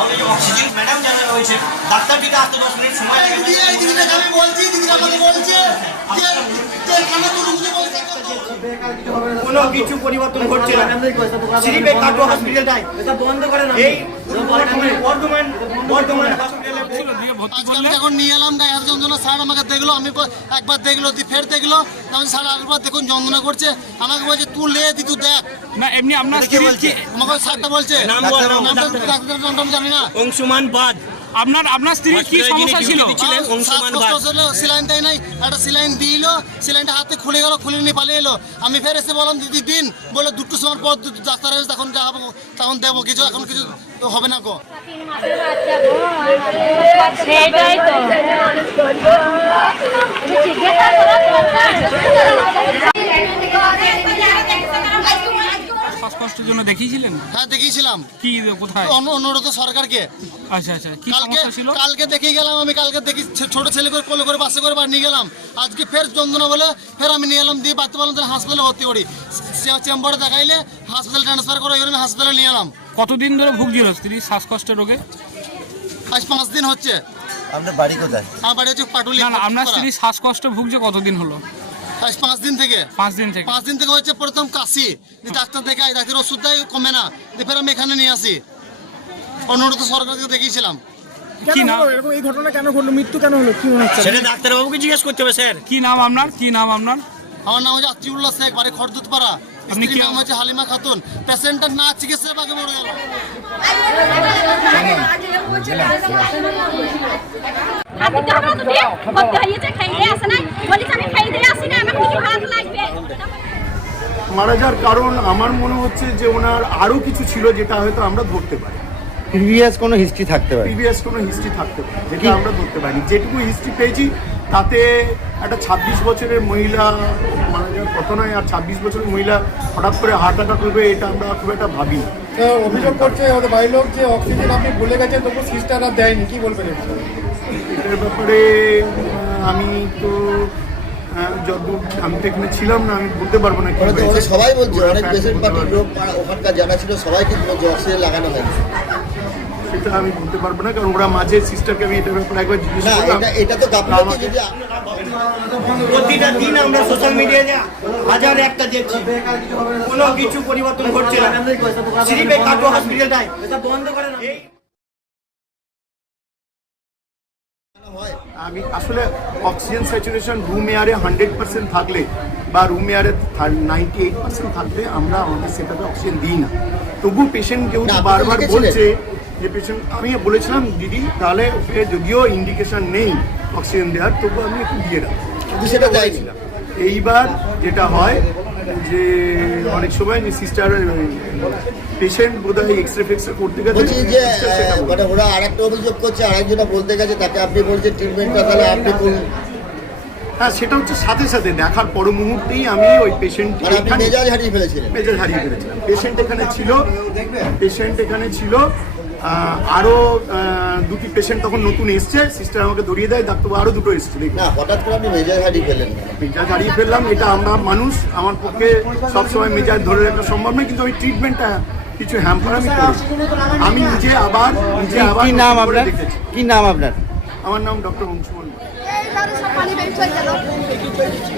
হয়েছে ডাক্তার দিতে আসতে দশ মিনিট সময় এই দিদি এই দিদিটাকে আমি বলছি দিদিরা আমাকে বলছে যে যে কেন কিছু পরিবর্তন ঘটছে না কাটো হসপিটালটাই বন্ধ করে না এই বর্ধমান বর্ধমান বর্ধমান হসপিটালে আজকে আমি যখন নিয়ে এলাম গায়ে হাত যন্ত্রণা স্যার আমাকে দেখল আমি একবার দেখল তুই ফের দেখল আমি স্যার আরেকবার দেখুন যন্ত্রণা করছে আমাকে বলছে তুই লে দি তুই দেখ। না এমনি আপনার স্ত্রী কি আমাকে স্যারটা বলছে। নাম বল, নাম বল। নামটা ডাক্তারের নামটা আমি জানি না। অংশুমান বাদ। আপনার আপনার স্ত্রীর কি সমস্যা ছিল? ডিউটি ছিলেন, অংশুমান বাদ। সিলাইন দেয় নাই একটা সিলাইন দিল সিলাইনটা হাতে খুলে গেল খুলে নিয়ে পালিয়ে এলো। আমি ফের এসে বললাম দিদি দিন। বলে দুটো সময় পর ডাক্তার এসে তখন যাব তখন দেবো কিছু এখন কিছু হবে না গো তো। শ্বাসকষ্টের জন্য দেখিয়েছিলেন? হ্যাঁ দেখিয়েছিলাম। কি কোথায়? অন্য অনুরোধ সরকারকে। আচ্ছা আচ্ছা কি কালকে সমস্যা ছিল? কালকে দেখে গেলাম আমি কালকে দেখি ছ- ছোট ছেলে করে কোলে করে বাসে করে বাড়ি নিয়ে গেলাম। আজকে ফের যন্ত্রণা বলে ফের আমি নিয়ে এলাম দিয়ে বাড়তে পারলাম তাহলে হাসপাতালে ভর্তি করি। চে- চেম্বারে দেখাইলে হাসপাতালে ট্রান্সফার করে আমি হাসপাতালে নিয়ে এলাম। কতদিন ধরে ভুগছিল স্ত্রী শ্বাসকষ্টের রোগে? আজ পাঁচ দিন হচ্ছে। আপনার বাড়ি কোথায়? আমার বাড়ি হচ্ছে পাটুলি না না আপনার স্ত্রী শ্বাসকষ্ট ভুগছে কতদিন হলো? আজ পাঁচ দিন থেকে। পাঁচ দিন থেকে। পাঁচ দিন থেকে হচ্ছে প্রথম কাশি। দিয়ে ডাক্তার দেখাই ডাক্তার ওষুধ দেয় কমে না। দিয়ে ফের আমি এখানে নিয়ে আসি। অনুরোধ সরকারকে দেখিয়েছিলাম। কি নাম এরকম এই ঘটনা কেন ঘটলো? মৃত্যু কেন হলো? কি মনে হচ্ছে? সেটা ডাক্তারবাবুকে জিজ্ঞেস করতে হবে স্যার। কি নাম আপনার? কি নাম আপনার? আমার নাম হচ্ছে আত্রিউল্লাহ শেখ বাড়ি খড়দুতপাড়া। আপনি কি- নাম হচ্ছে হালিমা খাতুন? পেশেন্টটার না চিকিৎসা বাগে মরে গেল। আপনি তো আমরা তো করতে হয়েছে খাইতে আসে নাই বলিস আমি খাইতে আসি না আমার কিছু ভাত লাগবে মারা যাওয়ার কারণ আমার মনে হচ্ছে যে ওনার আরও কিছু ছিল যেটা হয়তো আমরা ধরতে পারি। প্রিভিয়াস কোনো হিস্ট্রি থাকতে পারে। প্রিভিয়াস কোনো হিস্ট্রি থাকতে পারে যেটা আমরা ধরতে পারি যেটুকু হিস্ট্রি পেয়েছি তাতে একটা ছাব্বিশ বছরের মহিলা কথা নয় আর ছাব্বিশ বছর মহিলা হঠাৎ করে হার্ট অ্যাটাক করবে এটা আমরা খুব একটা ভাবি। অভিযোগ করছে আমাদের বাড়ির লোক যে অক্সিজেন আপনি বলে গেছেন তবু সিস্টার আর দেয়নি কি বলবেন এটার ব্যাপারে আমি তো যতদূর আমি তো এখানে ছিলাম না আমি বলতে পারব না সবাই বলছে অনেক পেশেন্ট পার্টির লোক ওখানকার যারা ছিল সবাই কিন্তু বলছে অক্সিজেন লাগানো হয়নি। সেটা আমি বলতে পারব না কারণ ওরা মাঝে সিস্টারকে আমি এটার ব্যাপারে একবার জিজ্ঞেস করলাম। এটা এটা তো প্রতিটা দিন আমরা সোশ্যাল মিডিয়ায় হাজার একটা দেখছি। কোনো কিছু পরিবর্তন ঘটছে না। কাটো হসপিটালটাই বন্ধ করে না আমি আসলে অক্সিজেন স্যাচুরেশন রুম এয়ারে হান্ড্রেড পার্সেন্ট থাকলে বা রুম এয়ারে নাইনটি এইট পার্সেন্ট থাকলে আমরা আমাদের সেটাতে অক্সিজেন দিই না। তবু পেশেন্ট কেউ বারবার বলছে যে পেশেন্ট আমি বলেছিলাম দিদি তাহলে ওকে যদিও ইন্ডিকেশন নেই অক্সিজেন দেওয়ার তবু আমি একটু দিয়ে রাখব সেটা দেয়নি এইবার যেটা হয় যে অনেক সময় যে সিস্টার পেশেন্ট বোধহয় এক্স রে ফেক্স রে করতে গেছে। যে। মানে ওরা আরেকটা অভিযোগ করছে আরেকজনা বলতে গেছে তাকে আপনি বলছেন ট্রিটমেন্টটা তাহলে আপনি করুন হ্যাঁ সেটা হচ্ছে সাথে সাথে দেখার পর মুহূর্তেই আমি ওই পেশেন্ট মানে মেজাজ হারিয়ে ফেলেছিলেন। মেজাজ হারিয়ে ফেলেছিলাম। পেশেন্ট এখানে ছিল। পেশেন্ট এখানে ছিল। আরও দুটি পেশেন্ট তখন নতুন এসছে সিস্টার আমাকে ধরিয়ে দেয় ডাক্তারবাবু আরও দুটো এসছে দেখুন। না হঠাৎ করে আপনি মেজাজ হারিয়ে ফেলেন মেজাজ হারিয়ে ফেললাম এটা আমরা মানুষ আমার পক্ষে সবসময় মেজাজ ধরে রাখা সম্ভব নয় কিন্তু ওই ট্রিটমেন্টটা কিছু হ্যাম্পার আমি আমি নিজে আবার নিজে আবার কি নাম আপনার? কি নাম আপনার? আমার নাম ডক্টর অংশুমান হয়ে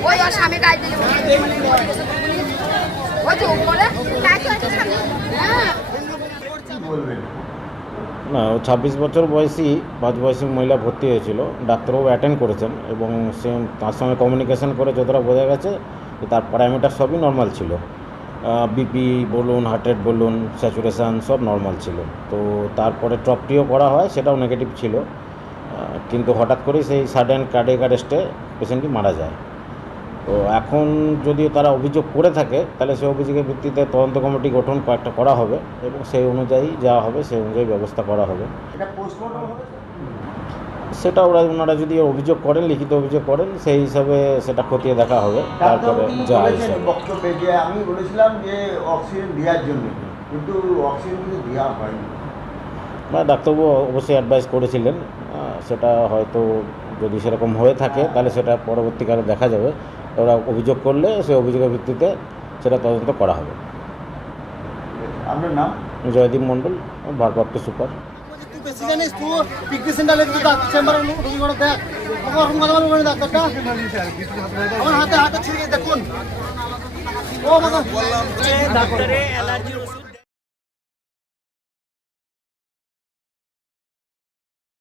ওই স্বামী ওই তো হ্যাঁ। না ছাব্বিশ বছর বয়সী, পাঁচ বয়সী মহিলা ভর্তি হয়েছিল। ডাক্তারবাবু অ্যাটেন্ড করেছেন এবং সে তার সঙ্গে কমিউনিকেশন করে যতটা বোঝা গেছে যে তার প্যারামিটার সবই নর্মাল ছিল। বিপি বলুন হার্ট রেট বলুন স্যাচুরেশান সব নর্মাল ছিল। তো তারপরে টপটিও করা হয়, সেটাও নেগেটিভ ছিল। কিন্তু হঠাৎ করেই সেই সাডেন কার্ডিয়াক অ্যারেস্টে পেশেন্টটি মারা যায়। তো এখন যদি তারা অভিযোগ করে থাকে তাহলে সেই অভিযোগের ভিত্তিতে তদন্ত কমিটি গঠন কয়েকটা করা হবে এবং সেই অনুযায়ী যা হবে সেই অনুযায়ী ব্যবস্থা করা হবে। সেটা ওরা ওনারা যদি অভিযোগ করেন লিখিত অভিযোগ করেন সেই হিসাবে সেটা খতিয়ে দেখা হবে তারপরে যা বক্তব্যে যে আমি বলেছিলাম যে অক্সিজেন দেওয়ার জন্য কিন্তু অক্সিজেন কিন্তু দেওয়া হয়নি। না ডাক্তারবাবু অবশ্যই অ্যাডভাইস করেছিলেন। সেটা হয়তো যদি সেরকম হয়ে থাকে তাহলে সেটা পরবর্তীকালে দেখা যাবে। ওরা অভিযোগ করলে সেই অভিযোগের ভিত্তিতে সেটা তদন্ত করা হবে। আপনার নাম? জয়দীপ মণ্ডল ভারপ্রাপ্ত সুপার। বেশি জানিস তুই পিকনিক সেন্টার লেগে তুই চেম্বারে রুগী করে দেখ ডাক্তারটা আমার হাতে হাতে ছিঁড়ে দেখুন ও আমাকে ডাক্তারে অ্যালার্জির ওষুধ